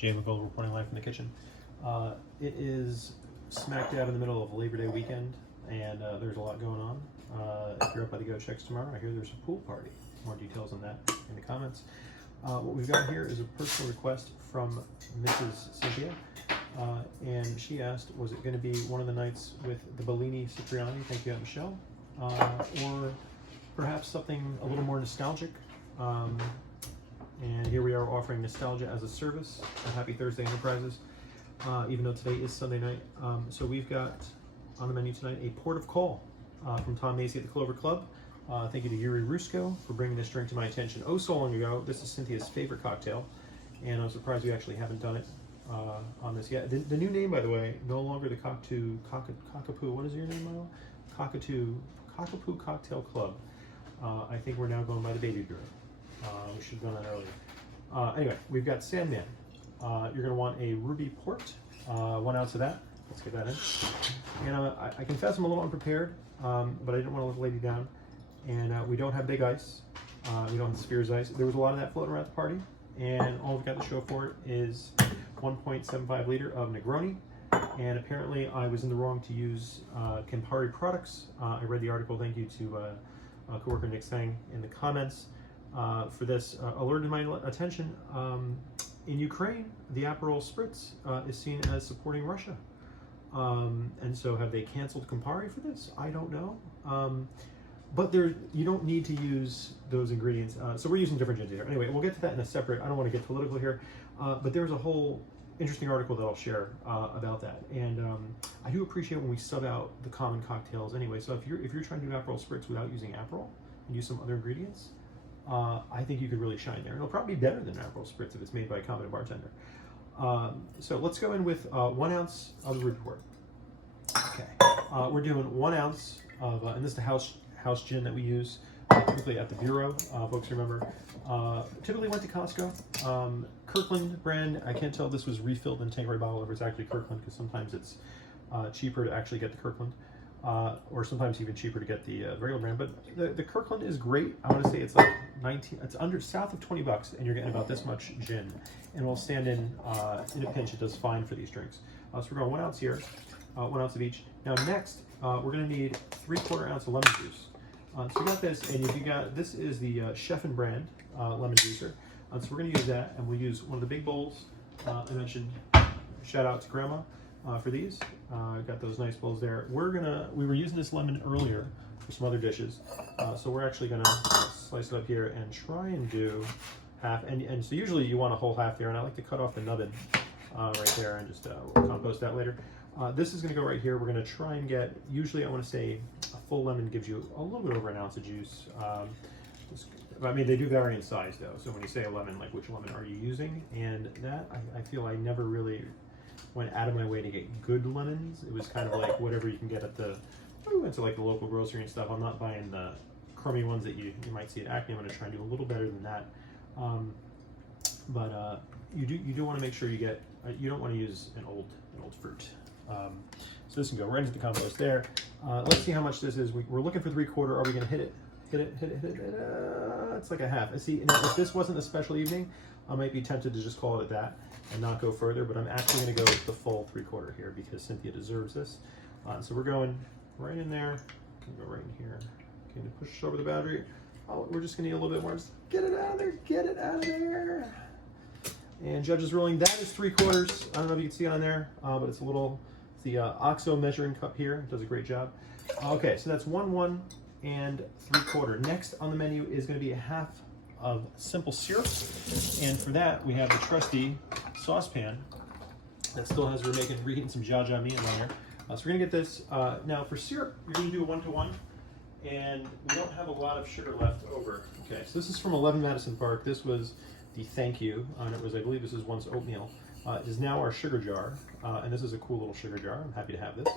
Jmikola reporting live from the kitchen. It is smack dab in the middle of Labor Day weekend, and there's a lot going on. If you're up by the Go Checks tomorrow, I hear there's a pool party. More details on that in the comments. What we've got here is a personal request from Mrs. Cynthia, and she asked, was it going to be one of the nights with the Bellini Cipriani, thank you, Michelle, or perhaps something a little more nostalgic. And here we are offering nostalgia as a service at Happy Thursday Enterprises, even though today is Sunday night. So we've got on the menu tonight a Port of Call from Tom Macy at the Clover Club. Thank you to Yuri Rusko for bringing this drink to my attention oh so long ago. This is Cynthia's favorite cocktail, and I'm surprised we actually haven't done it on this yet. The new name, by the way, no longer the Cockapoo. What is your name, Milo? Cockapoo Cocktail Club. I think we're now going by the Baby Bureau. We should have done that earlier. Anyway, we've got Sandman. You're going to want a Ruby Port, 1 ounce of that. Let's get that in. And I confess I'm a little unprepared, but I didn't want to let the lady down. And we don't have big ice. We don't have Spheres ice. There was a lot of that floating around at the party, and all we've got to show for it is 1.75 liter of Negroni. And apparently I was in the wrong to use Campari products. I read the article, thank you to coworker Nick Stang in the comments. For this alerted my attention. In Ukraine, the Aperol Spritz is seen as supporting Russia. And so have they canceled Campari for this? I don't know. But you don't need to use those ingredients. So we're using different gins here. Anyway, we'll get to that in a separate, I don't want to get political here, but there's a whole interesting article that I'll share about that. And I do appreciate when we sub out the common cocktails anyway. So if you're trying to do Aperol Spritz without using Aperol and use some other ingredients, I think you could really shine there. And it'll probably be better than Aperol Spritz if it's made by a competent bartender. So let's go in with 1 ounce of the Ruby Port. Okay, we're doing 1 ounce of, and this is the house gin that we use typically at the Bureau. Folks remember, typically went to Costco. Kirkland brand, I can't tell if this was refilled in Tanqueray bottle or if it's actually Kirkland, because sometimes it's cheaper to actually get the Kirkland. Or sometimes even cheaper to get the regular brand, but the Kirkland is great. I want to say it's like 19. It's south of 20 bucks, and you're getting about this much gin, and will stand in a pinch. It does fine for these drinks. So we're going 1 ounce here, 1 ounce of each. Now next, we're going to need 3/4 ounce of lemon juice. So we got this, and if you got this is the Chefin brand lemon juicer. So we're going to use that, and we'll use one of the big bowls. I mentioned. Shout out to Grandma. For these, got those nice bowls there. We were using this lemon earlier for some other dishes, so we're actually gonna slice it up here and try and do half. And so usually you want a whole half there, and I like to cut off the nubbin right there and just we'll compost that later. This is gonna go right here. We're gonna try and get. Usually I want to say a full lemon gives you a little bit over 1 ounce of juice. I mean, they do vary in size though. So when you say a lemon, like which lemon are you using? And that I feel I never really went out of my way to get good lemons. It was kind of like whatever you can get at we went to like the local grocery and stuff. I'm not buying the crummy ones that you might see at Acme. I'm going to try and do a little better than that. But you do want to make sure you get. You don't want to use an old fruit. So this can go right into the compost there. Let's see how much this is. We're looking for 3/4. Are we going to hit it? Hit it. It's like a half. See, now if this wasn't a special evening, I might be tempted to just call it at that and not go further, but I'm actually going to go with the full 3/4 here because Cynthia deserves this. So we're going right in there. Go right in here. Okay, to push over the boundary. Oh, we're just going to need a little bit more. Just get it out of there. Get it out of there. And judge's ruling, that is 3/4. I don't know if you can see it on there, but it's the OXO measuring cup here. It does a great job. Okay, so that's 1 and 3/4. Next on the menu is going to be a half of simple syrup, and for that we have the trusty saucepan that still has reheating some Jaja meat in there. So we're gonna get this. Now for syrup, you're gonna do a 1-to-1, and we don't have a lot of sugar left over. Okay, so this is from 11 Madison Park. This was the thank you, and it was, I believe this is once oatmeal. It is now our sugar jar, and this is a cool little sugar jar. I'm happy to have this.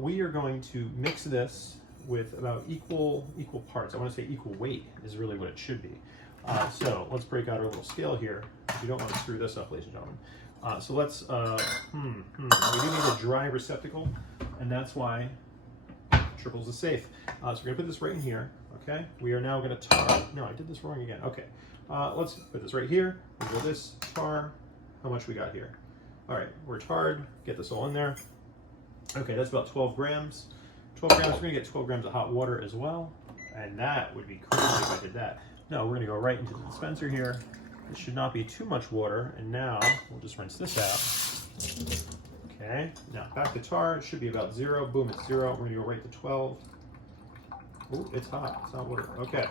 We are going to mix this with about equal parts. I want to say equal weight is really what it should be. So let's break out our little scale here. You don't want to screw this up, ladies and gentlemen. So let's, we do need a dry receptacle, and that's why triples is safe. So we're gonna put this right in here, okay? We are now gonna tar, no, I did this wrong again, okay. Let's put this right here, we'll go this, tar, how much we got here. All right, worked hard, get this all in there. Okay, that's about 12 grams. 12 grams, we're gonna get 12 grams of hot water as well. And that would be crazy if I did that. No, we're gonna go right into the dispenser here. It should not be too much water. And now we'll just rinse this out. Okay, now back to tar, it should be about 0. Boom, it's 0. We're gonna go right to 12. Oh, it's hot, it's not water. Okay,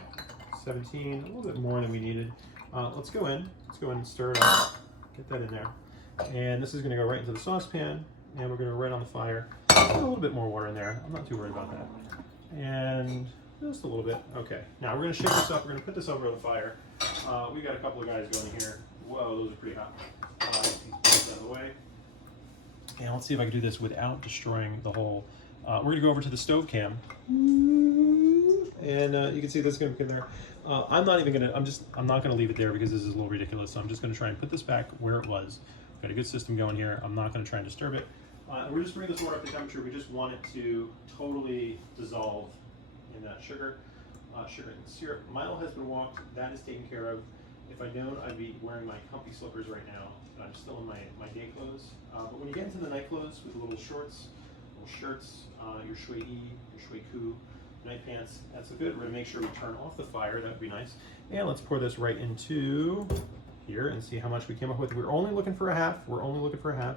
17, a little bit more than we needed. Let's go in and stir it up. Get that in there. And this is gonna go right into the saucepan, and we're gonna right on the fire. Put a little bit more water in there. I'm not too worried about that. And just a little bit. Okay, now we're gonna shake this up. We're gonna put this over the fire. We got a couple of guys going here. Whoa, those are pretty hot. Get these out of the way. And let's see if I can do this without destroying the whole. We're gonna go over to the stove cam. And you can see this is gonna be in there. I'm not gonna leave it there because this is a little ridiculous. So I'm just gonna try and put this back where it was. Got a good system going here. I'm not gonna try and disturb it. We're just bringing this water up to temperature. We just want it to totally dissolve in that sugar. Sugar and syrup. Mile has been walked. That is taken care of. If I'd known, I'd be wearing my comfy slippers right now. But I'm still in my day clothes. But when you get into the night clothes with little shorts, little shirts, your shui your shui ku, night pants, that's good. We're gonna make sure we turn off the fire. That would be nice. And let's pour this right into here and see how much we came up with. We're only looking for a half. We're only looking for a half.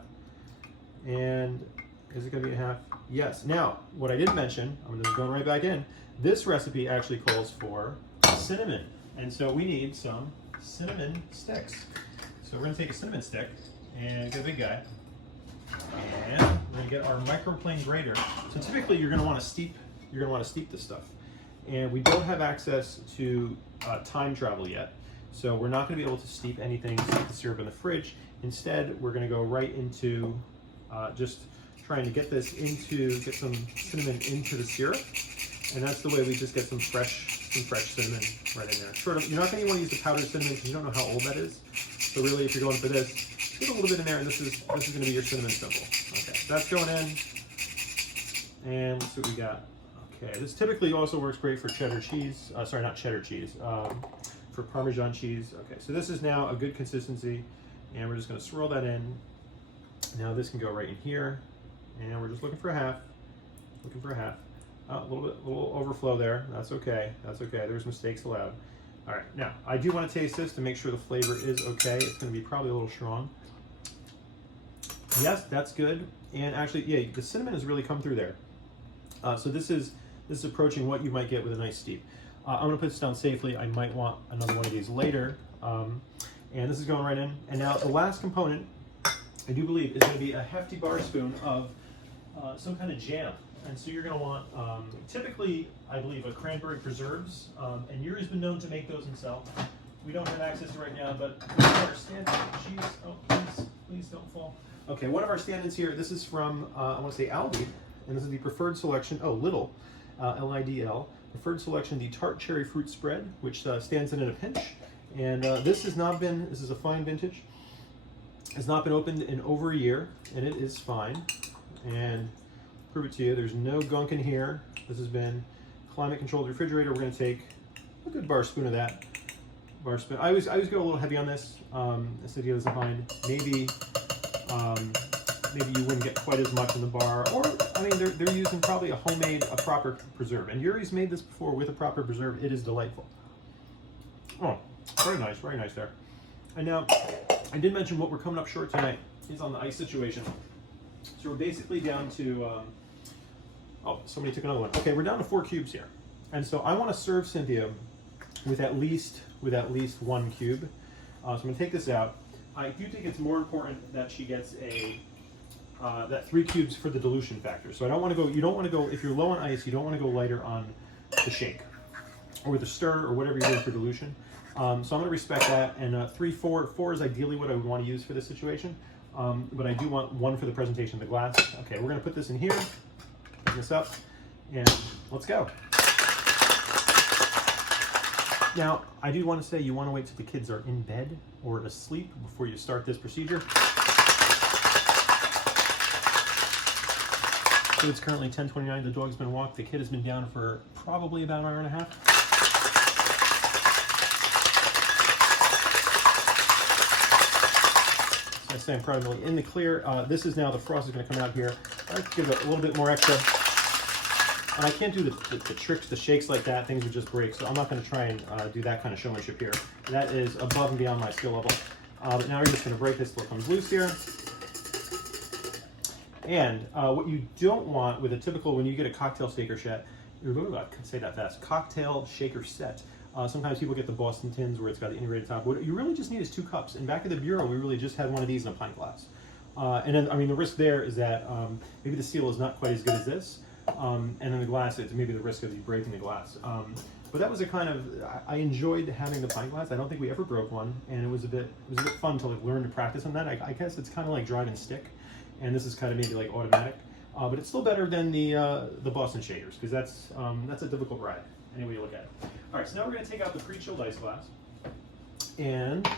And is it gonna be a half? Yes. Now, what I didn't mention, I'm just going right back in. This recipe actually calls for cinnamon. And so we need some cinnamon sticks. So we're gonna take a cinnamon stick and get a big guy. And we're gonna get our microplane grater. So typically you're gonna wanna steep this stuff. And we don't have access to time travel yet. So we're not gonna be able to steep anything, steep the syrup in the fridge. Instead, we're gonna go right into just trying to get some cinnamon into the syrup. And that's the way we just get some fresh cinnamon right in there. You're not going to want to use the powdered cinnamon because you don't know how old that is. So really, if you're going for this, put a little bit in there, and this is going to be your cinnamon symbol. Okay, so that's going in. And let's see what we got. Okay, this typically also works great for cheddar cheese. Sorry, not cheddar cheese. For Parmesan cheese. Okay, so this is now a good consistency, and we're just going to swirl that in. Now this can go right in here, and we're just looking for a half. Looking for a half. A little overflow there. That's okay. That's okay. There's mistakes allowed. All right. Now I do want to taste this to make sure the flavor is okay. It's going to be probably a little strong. Yes, that's good. And actually, yeah, the cinnamon has really come through there. So this is approaching what you might get with a nice steep. I'm going to put this down safely. I might want another one of these later. And this is going right in. And now the last component, I do believe, is going to be a hefty bar spoon of some kind of jam. And so you're going to want, typically, I believe, a cranberry preserves. And Yuri's been known to make those himself. We don't have access to right now, but one of our stand-ins, please don't fall. Okay, one of our stand-ins here, this is from, I want to say Aldi, and this is the preferred selection, Lidl, L-I-D-L, preferred selection, the tart cherry fruit spread, which stands in a pinch. And this is a fine vintage. It's not been opened in over a year, and it is fine. And prove it to you, there's no gunk in here. This has been climate controlled refrigerator. We're going to take a good bar spoon of that. Bar spoon. I always go a little heavy on this. This idea is behind. Maybe you wouldn't get quite as much in the bar, or I mean, they're using probably a proper preserve. And Yuri's made this before with a proper preserve. It is delightful. Oh, very nice there. And now, I did mention what we're coming up short tonight is on the ice situation. So we're basically down to, oh, somebody took another one. Okay, we're down to 4 cubes here. And so I want to serve Cynthia with at least 1 cube. So I'm going to take this out. I do think it's more important that she gets that 3 cubes for the dilution factor. So you don't want to go, if you're low on ice, you don't want to go lighter on the shake or the stir or whatever you're doing for dilution. So I'm going to respect that. And 4 is ideally what I would want to use for this situation. But I do want 1 for the presentation of the glass. Okay, we're going to put this in here, pick this up, and let's go. Now, I do want to say you want to wait till the kids are in bed or asleep before you start this procedure. So it's currently 10:29. The dog's been walked. The kid has been down for probably about an hour and a half. I say I'm proud of Millie. In the clear, this is now the frost is going to come out here. I like to give it a little bit more extra. And I can't do the tricks, the shakes like that. Things would just break. So I'm not going to try and do that kind of showmanship here. That is above and beyond my skill level. But now you're just going to break this till it comes loose here. And what you don't want with a typical, when you get a cocktail shaker set, I can say that fast, cocktail shaker set. Sometimes people get the Boston tins where it's got the integrated top. What you really just need is 2 cups. And back at the bureau, we really just had one of these in a pint glass. And then, I mean, the risk there is that maybe the seal is not quite as good as this. And then the glass, it's maybe the risk of you breaking the glass. But that was a kind of, I enjoyed having the pint glass. I don't think we ever broke one, and it was a bit fun to like learn to practice on that. I guess it's kind of like drive and stick, and this is kind of maybe like automatic. But it's still better than the Boston shakers, because that's a difficult ride, any way you look at it. All right, so now we're going to take out the pre-chilled ice glass, and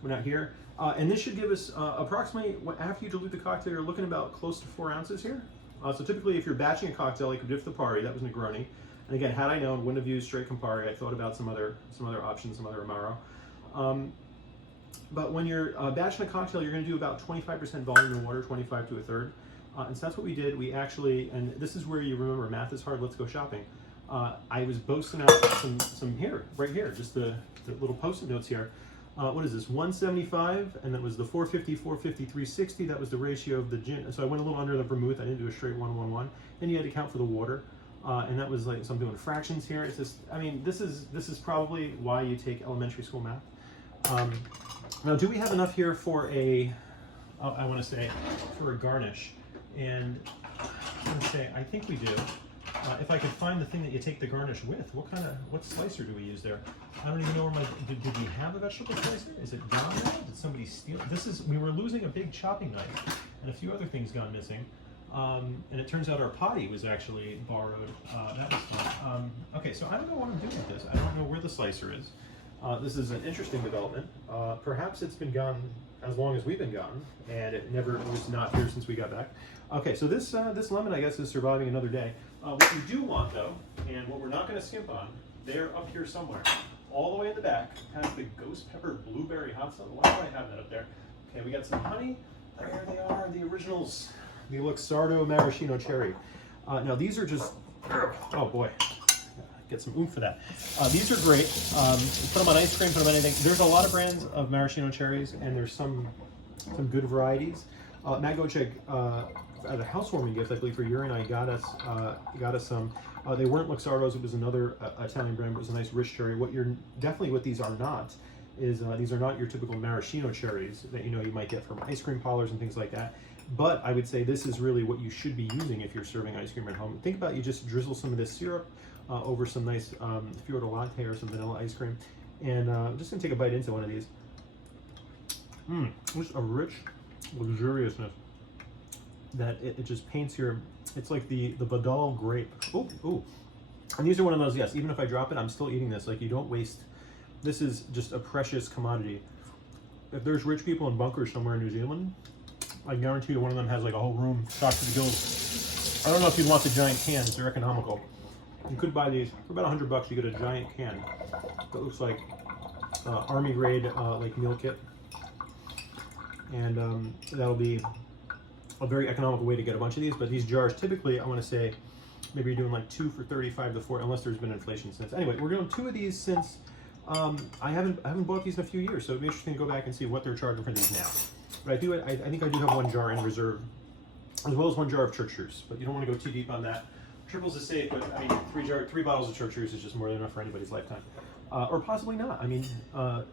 coming out here, and this should give us approximately, after you dilute the cocktail, you're looking about close to 4 ounces here. So typically, if you're batching a cocktail, like we did for the Pari, that was Negroni. And again, had I known, wouldn't have used straight Campari. I thought about some other options, some other Amaro. But when you're batching a cocktail, you're going to do about 25% volume in water, 25 to a third. And so that's what we did. We actually, and this is where you remember math is hard, let's go shopping. I was boasting out some here, right here, just the little post-it notes here. What is this, 175, and that was the 450, 450, 360. That was the ratio of the gin. So I went a little under the vermouth. I didn't do a straight 111. Then you had to count for the water. And that was like, so I'm doing fractions here. It's just, I mean, this is probably why you take elementary school math. Now, do we have enough here for a, I want to say, for a garnish? And I want to say, I think we do. If I could find the thing that you take the garnish with, what slicer do we use there? I don't even know where did we have a vegetable slicer? Is it gone now? Did somebody steal it? We were losing a big chopping knife and a few other things gone missing. And it turns out our potty was actually borrowed. That was fun. Okay, so I don't know what I'm doing with this. I don't know where the slicer is. This is an interesting development. Perhaps it's been gone as long as we've been gone, and it was not here since we got back. Okay, so this lemon, I guess, is surviving another day. What we do want, though, and what we're not going to skimp on, they're up here somewhere. All the way in the back, past the ghost pepper blueberry hot sauce. Why do I have that up there? Okay, we got some honey. There they are, the originals. The Luxardo Maraschino Cherry. Now these are just, oh boy, get some oomph for that. These are great. Put them on ice cream, put them on anything. There's a lot of brands of maraschino cherries, and there's some good varieties. Matt Gojek, as a housewarming gift, I believe for Yuri and I got us some. They weren't Luxardos. It was another Italian brand. But it was a nice rich cherry. What these are not is these are not your typical maraschino cherries that you might get from ice cream parlors and things like that. But I would say this is really what you should be using if you're serving ice cream at home. Think about, you just drizzle some of this syrup over some nice Fiordo latte or some vanilla ice cream. And I'm just going to take a bite into one of these. Just a rich luxuriousness that it just paints your, it's like the Vidal grape. Ooh. And these are one of those, yes, even if I drop it, I'm still eating this. Like, you don't waste, this is just a precious commodity. If there's rich people in bunkers somewhere in New Zealand, I guarantee you one of them has like a whole room stocked to the gills. I don't know if you'd want the giant cans, they're economical. You could buy these for about $100. You get a giant can that looks like army grade like meal kit, and that'll be a very economical way to get a bunch of these. But these jars, typically, I want to say maybe you're doing like 2 for 35 to 40, unless there's been inflation since. Anyway, we're doing 2 of these since I haven't bought these in a few years, so it'd be interesting to go back and see what they're charging for these now. But I think I do have 1 jar in reserve, as well as 1 jar of Churchers, but you don't want to go too deep on that. Triples is safe, but I mean, 3 bottles of Churchers is just more than enough for anybody's lifetime. Or possibly not. I mean,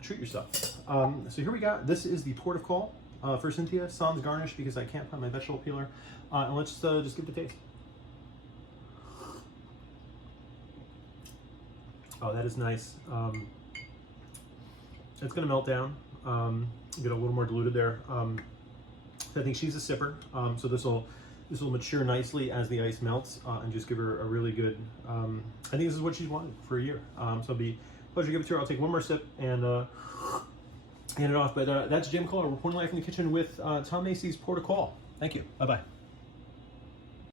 treat yourself. So here we got, this is the port of call for Cynthia, sans garnish, because I can't find my vegetable peeler. And let's just give it a taste. Oh, that is nice. It's going to melt down. Get a little more diluted there. I think she's a sipper, so this will mature nicely as the ice melts, and just give her a really good. I think this is what she's wanted for a year. So it'll be a pleasure to give it to her. I'll take 1 more sip and hand it off. But that's Jmikola. We're pouring life in the kitchen with Tom Macy's Port of Call. Thank you. Bye bye.